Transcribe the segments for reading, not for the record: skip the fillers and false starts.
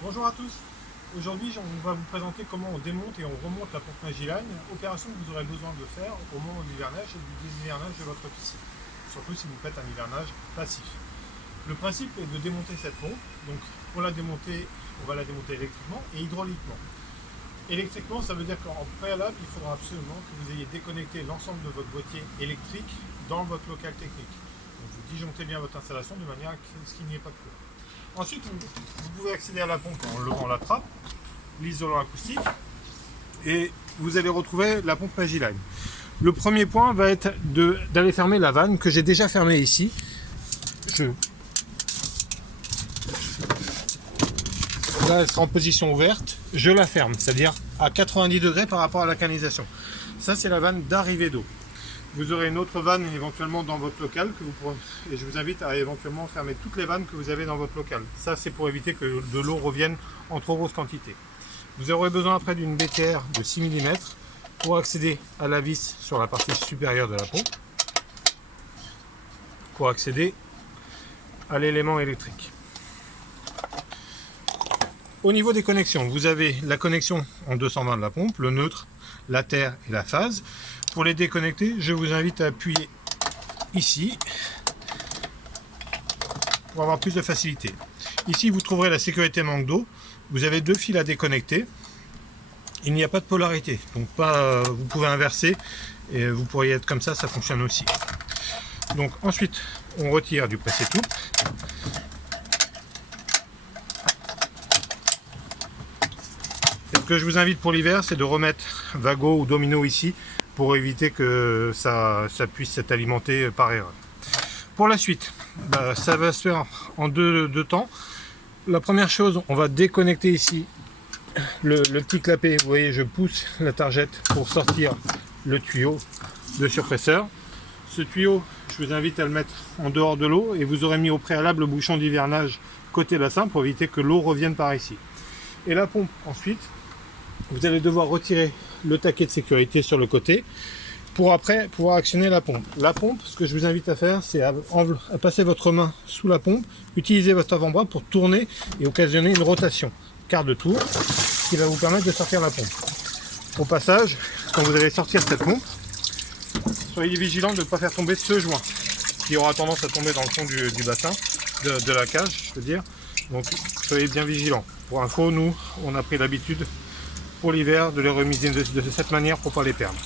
Bonjour à tous. Aujourd'hui, on va vous présenter comment on démonte et on remonte la pompe Magiline, opération que vous aurez besoin de faire au moment de l'hivernage et du déshivernage de votre piscine, surtout si vous faites un hivernage passif. Le principe est de démonter cette pompe. Donc, pour la démonter, on va la démonter électriquement et hydrauliquement. Électriquement, ça veut dire qu'en préalable, il faudra absolument que vous ayez déconnecté l'ensemble de votre boîtier électrique dans votre local technique. Donc, vous disjonctez bien votre installation de manière à ce qu'il n'y ait pas de courant. Ensuite, vous pouvez accéder à la pompe en levant la trappe, l'isolant acoustique, et vous allez retrouver la pompe Magiline. Le premier point va être d'aller fermer la vanne que j'ai déjà fermée ici. Là, elle sera en position ouverte, je la ferme, c'est-à-dire à 90 degrés par rapport à la canalisation. Ça, c'est la vanne d'arrivée d'eau. Vous aurez une autre vanne éventuellement dans votre local que vous pourrez, et je vous invite à éventuellement fermer toutes les vannes que vous avez dans votre local. Ça, c'est pour éviter que de l'eau revienne en trop grosse quantité. Vous aurez besoin après d'une BTR de 6 mm pour accéder à la vis sur la partie supérieure de la pompe, pour accéder à l'élément électrique. Au niveau des connexions, vous avez la connexion en 220 de la pompe, le neutre, la terre et la phase. Pour les déconnecter, je vous invite à appuyer ici pour avoir plus de facilité. Ici, vous trouverez la sécurité manque d'eau. Vous avez deux fils à déconnecter. Il n'y a pas de polarité, donc vous pouvez inverser et vous pourriez être comme ça fonctionne aussi. Donc ensuite, on retire du presse-tout. Ce que je vous invite pour l'hiver, c'est de remettre Vago ou Domino ici pour éviter que ça puisse être alimenté par erreur. Pour la suite, ça va se faire en deux temps. La première chose, on va déconnecter ici le petit clapet. Vous voyez, je pousse la targette pour sortir le tuyau de surpresseur. Ce tuyau, je vous invite à le mettre en dehors de l'eau et vous aurez mis au préalable le bouchon d'hivernage côté bassin pour éviter que l'eau revienne par ici. Et la pompe, ensuite, vous allez devoir retirer le taquet de sécurité sur le côté pour après pouvoir actionner la pompe. La pompe, ce que je vous invite à faire, c'est à passer votre main sous la pompe, utiliser votre avant-bras pour tourner et occasionner une rotation, quart de tour, qui va vous permettre de sortir la pompe. Au passage, quand vous allez sortir cette pompe, soyez vigilant de ne pas faire tomber ce joint, qui aura tendance à tomber dans le fond du bassin, de la cage, je veux dire. Donc soyez bien vigilant. Pour info, nous, on a pris l'habitude pour l'hiver de les remiser de cette manière pour ne pas les perdre.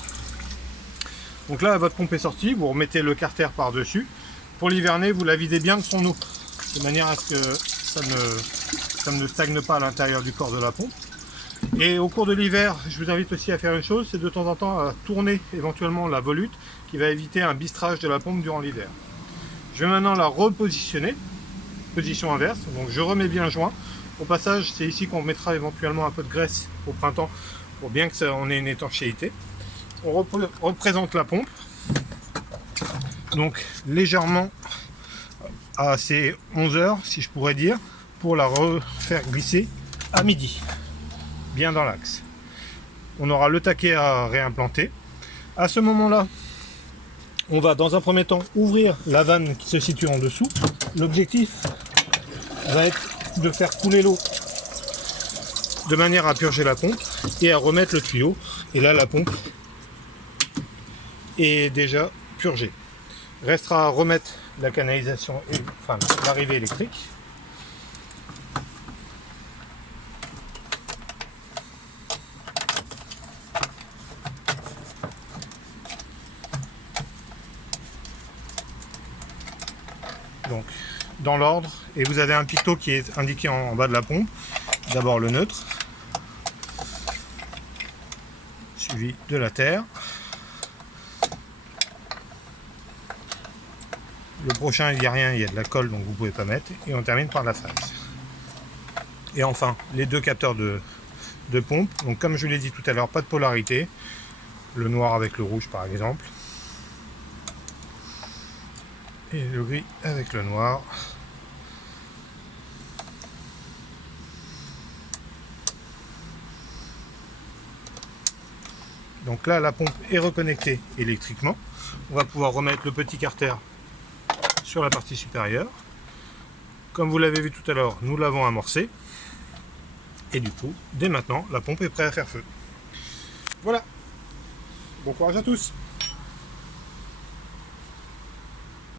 Donc là, votre pompe est sortie, vous remettez le carter par-dessus. Pour l'hiverner, vous la videz bien de son eau, de manière à ce que ça ne stagne pas à l'intérieur du corps de la pompe. Et au cours de l'hiver, je vous invite aussi à faire une chose, c'est de temps en temps à tourner éventuellement la volute, qui va éviter un bistrage de la pompe durant l'hiver. Je vais maintenant la repositionner, position inverse, donc je remets bien le joint. Au passage, c'est ici qu'on mettra éventuellement un peu de graisse au printemps, pour bien que on ait une étanchéité. On représente la pompe, donc légèrement à ces 11 heures, si je pourrais dire, pour la refaire glisser à midi, bien dans l'axe. On aura le taquet à réimplanter. À ce moment-là, on va dans un premier temps ouvrir la vanne qui se situe en dessous. L'objectif va être de faire couler l'eau de manière à purger la pompe et à remettre le tuyau. Et là, la pompe est déjà purgée. Restera à remettre la canalisation, enfin l'arrivée électrique. Donc dans l'ordre, et vous avez un picto qui est indiqué en bas de la pompe. D'abord le neutre, suivi de la terre. Le prochain, il n'y a rien, il y a de la colle, donc vous ne pouvez pas mettre. Et on termine par la phase. Et enfin, les deux capteurs de pompe. Donc comme je vous l'ai dit tout à l'heure, pas de polarité. Le noir avec le rouge par exemple. Et le gris avec le noir. Donc là, la pompe est reconnectée électriquement. On va pouvoir remettre le petit carter sur la partie supérieure. Comme vous l'avez vu tout à l'heure, nous l'avons amorcé. Et du coup, dès maintenant, la pompe est prête à faire feu. Voilà. Bon courage à tous.